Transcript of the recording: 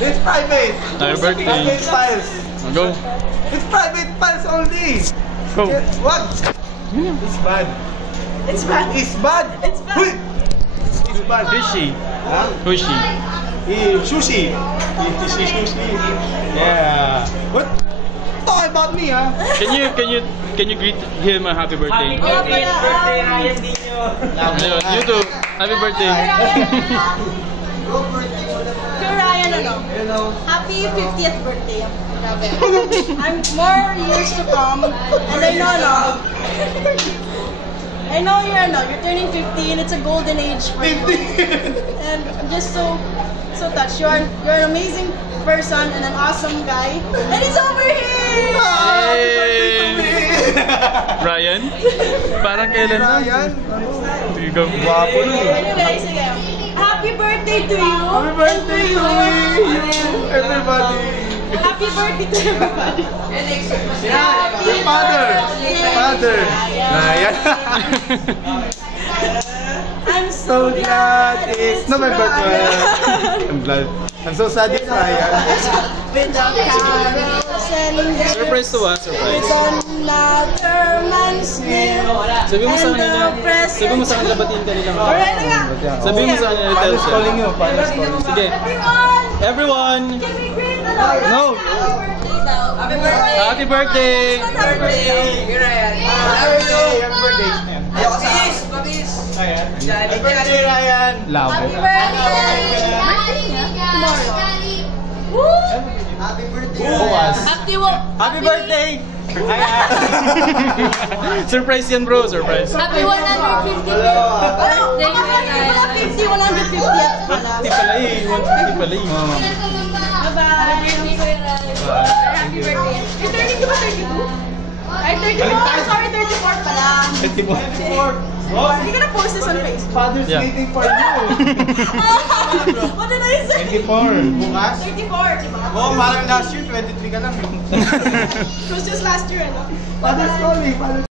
It's private. Happy birthday. Private files. Go. It's private files only. Go. What? It's bad. It's bad. It's bad. It's bad. Wait. It's bad. Who is she? Huh? Who is she? Sushi. Sushi. Yeah. What? Talk about me, huh? Can you greet him a happy birthday? Happy birthday, Ryan Dino. Ayun, you too. Happy birthday. Kay Ryan, ano? Happy 50th birthday. Grabe. I'm more years to come. And I know you're turning 15. It's a golden age for you. And I'm just so touched. You're an amazing person and an awesome guy. And he's over here! Hey! Ryan? Parang kailan lang? Ryan? Sige, guwapo nun eh. Anyway, sige. Happy birthday to you! Happy birthday to you, everybody! Happy birthday to everybody! Your father! Father! Ryan! I'm so glad it's November 12. I'm glad. I'm so sad it's Ryan. with the carols and Surprise to us, surprise. another man's name. Sabi mo sa And kanila, the present. sabi mo sa kanila batiin ka nilang Alright na nga. Sabi mo sa kanila, tell Father's calling them. you. Father's calling. Sige. Everyone! Everyone! Can we greet the Lord? No. Happy birthday daw. Happy birthday! Happy birthday! Happy birthday! Happy birthday! Happy birthday, Ryan! Love Happy it. birthday! Tomorrow. Woo! Bukas. Happy birthday! Surprise yan bro, surprise. Happy 150th birthday, Wala 50, 150th pala. 150 pala eh, 150 pala eh. Bye-bye. Happy birthday. You're turning to ba 32? Ay, 34. Sorry, 34 pala. 34. Hindi ka na-post this on Facebook. Father's Yeah. waiting for you. What did I say? 24. Bukas. 34, diba? Oh, parang last year, 23 ka lang. It was just last year, ano? Father's calling. Father's